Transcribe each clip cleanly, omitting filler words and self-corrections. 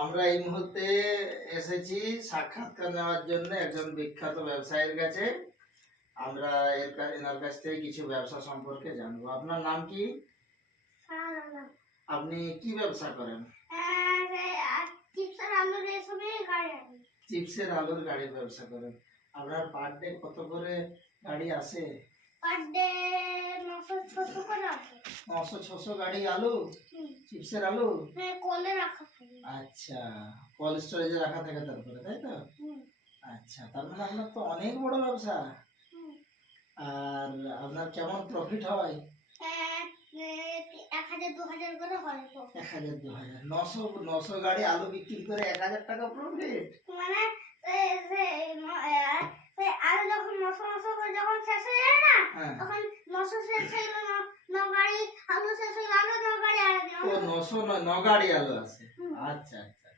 আমরা এই মুহূর্তে এসেছি সাক্ষাৎকার নেওয়ার জন্য একজন বিখ্যাত ব্যবসায়ীর কাছে। আমরা এনার কাছ থেকে কিছু ব্যবসা সম্পর্কে জানবো। আপনার নাম কি? আপনি কি ব্যবসা করেন? চিপসের আলুর গাড়ির ব্যবসা করেন। আপনার পার ডে কত করে গাড়ি আসে? পার ডে 900-600 করে আসে। 900-600 গাড়ি আলু? চিপসের আলু? হ্যাঁ, কলে রাখা থাকে। আচ্ছা, কোল্ড স্টোরেজে রাখা থাকে তারপরে, তাই তো? আচ্ছা, তার মানে আপনার তো অনেক বড় ব্যবসা। আর আপনার কেমন প্রফিট হয়? 1000-2000 করে হয়। 1000-2000 900 গাড়ি আলু বিক্রি করে 1000 টাকা প্রফিট? মানে আলু যখন 900 করে যখন শেষ হয়ে যায় না, তখন 900 শেষ হয়ে গেল, 9 গাড়ি আলু শেষ হয়ে গেল, 9 গাড়ি আলু। ও 9 গাড়ি আলু আছে। আচ্ছা আচ্ছা,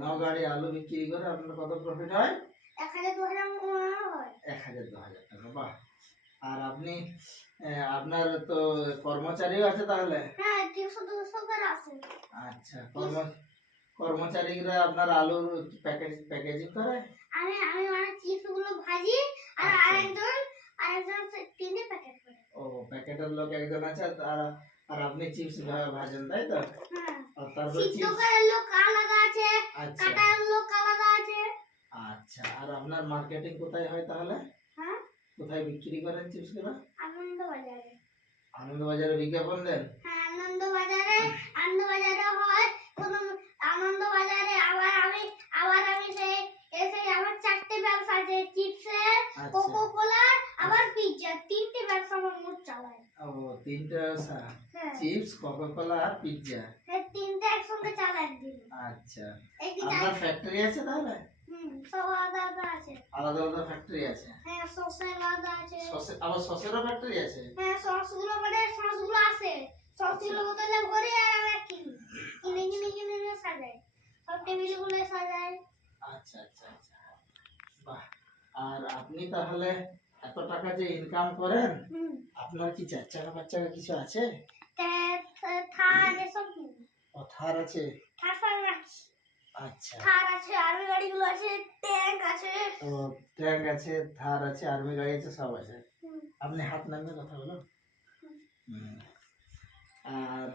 9 গাড়ি আলু বিক্রি করে আপনার কত প্রফিট হয়? 1000-2000 হয়। 1000-2000 টাকা, বাহ। আর আপনি আপনার তো কর্মচারীও আছে তাহলে? হ্যাঁ, 300-200 করে আছে। আচ্ছা, কর্মচারীরা আপনার আলুর প্যাকেজিং করে? আমি মানে চিপস গুলো ভাজি, আর আরেকজন তিনটে প্যাকেট করে। ও, প্যাকেটের লোক একজন আছে, আর আপনি চিপস ভাজেন, তাই তো? হ্যাঁ, আর তারপর সিদ্ধ করার লোক আলাদা আছে, কাটার লোক আলাদা আছে। আচ্ছা, আর আপনার মার্কেটিং কোথায় হয় তাহলে? হ্যাঁ, কোথায় বিক্রি করেন চিপস গুলো? আনন্দবাজারে। আনন্দবাজারে বিজ্ঞাপন দেন? হ্যাঁ, আনন্দবাজারে হয়। আনন্দবাজারে আবার আমি সেই আমার 4টে ব্যবসা আছে, চিপসের, কোকো কোলার, আবার পিৎজা। 3টে ব্যবসা আমার মোট চালাই। ও, 3টে ব্যবসা? চিপস, কোকো কোলা আর পিৎজা? হ্যাঁ, 3টে একসঙ্গে চালাই একদিন। আচ্ছা, আপনার ফ্যাক্টরি আছে তাহলে? সব আলাদা আলাদা আছে। আলাদা আলাদা ফ্যাক্টরি আছে? হ্যাঁ, সসের আলাদা আছে। আবার সসেরও ফ্যাক্টরি আছে? হ্যাঁ, সসগুলো আছে। সসগুলো বোতলে ভরে আর আমরা কিনে সাজাই। সব টেবিলগুলো সাজাই। আচ্ছা আচ্ছা আচ্ছা, বাহ। আর আপনি তাহলে এত টাকা যে ইনকাম করেন, আপনার কি 4 চাকা 5 চাকা কিছু আছে? থার এসব কি? ও, থার আছে? থার আছে। আচ্ছা, থার আছে, আর্মি গাড়িগুলো আছে, ট্যাঙ্ক আছে। ও, ট্যাঙ্ক আছে, থার আছে, আর্মি গাড়ি আছে, সব আছে। আপনি হাত নামিয়ে কথা বলুন। আর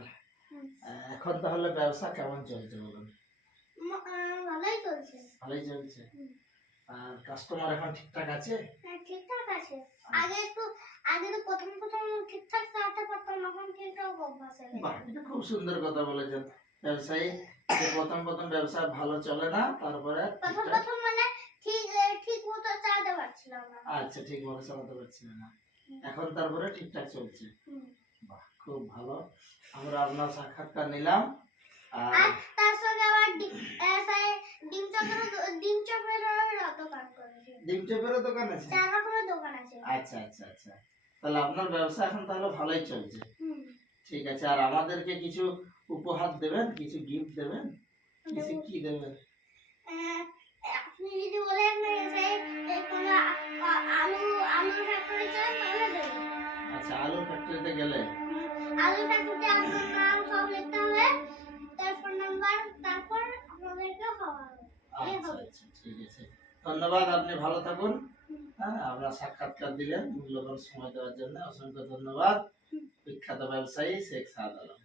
এখন তাহলে ব্যবসা কেমন চলছে বলুন? ভালোই চলছে। ভালোই চলছে। আর কাস্টমার এখন ঠিকঠাক আছে? হ্যাঁ, ঠিকঠাক আছে। আগে তো প্রথম ঠিকঠাক চালাতে পারতাম, এখন ঠিকঠাক অভ্যাস হয়ে গেছে। বাহ, এটা খুব সুন্দর কথা বলেছেন। ব্যবসায়ী যে প্রথম ব্যবসা ভালো চলে না, তারপরে প্রথম মানে ঠিক মতো চালাতে পারছিলাম না। আচ্ছা, ঠিক মতো চালাতে পারছিলেন না, এখন তারপরে ঠিকঠাক চলছে। বাহ, খুব ভালো। আমরা আপনার সাক্ষাৎকার নিলাম। আর তার সঙ্গে আবার ডিম চপের দোকান করেছি। ডিম চপেরও দোকান আছে? 4 রকমের দোকান আছে। আচ্ছা আচ্ছা আচ্ছা, তাহলে আপনার ব্যবসা এখন তাহলে ভালোই চলছে। ঠিক আছে, আর আমাদেরকে কিছু উপহার দেবেন, কিছু গিফট দেবেন? কি দেবেন? আপনি যদি বলেন কোনো আলু ফ্যাক্টরি চান তাহলে দেবেন। আচ্ছা, আলু ফ্যাক্টরিতে গেলে আলু ফ্যাক্টরিতে আপনার নাম সব লিখতে হবে, তারপর নাম্বার, তারপর আপনাদেরকে খাওয়া হবে। আচ্ছা আচ্ছা, ঠিক আছে, ধন্যবাদ। আপনি ভালো থাকুন। হ্যাঁ, আমরা সাক্ষাৎকার দিলেন, মূল্যবান সময় দেওয়ার জন্য অসংখ্য ধন্যবাদ। বিখ্যাত ব্যবসায়ী শেখ সাদ আলম।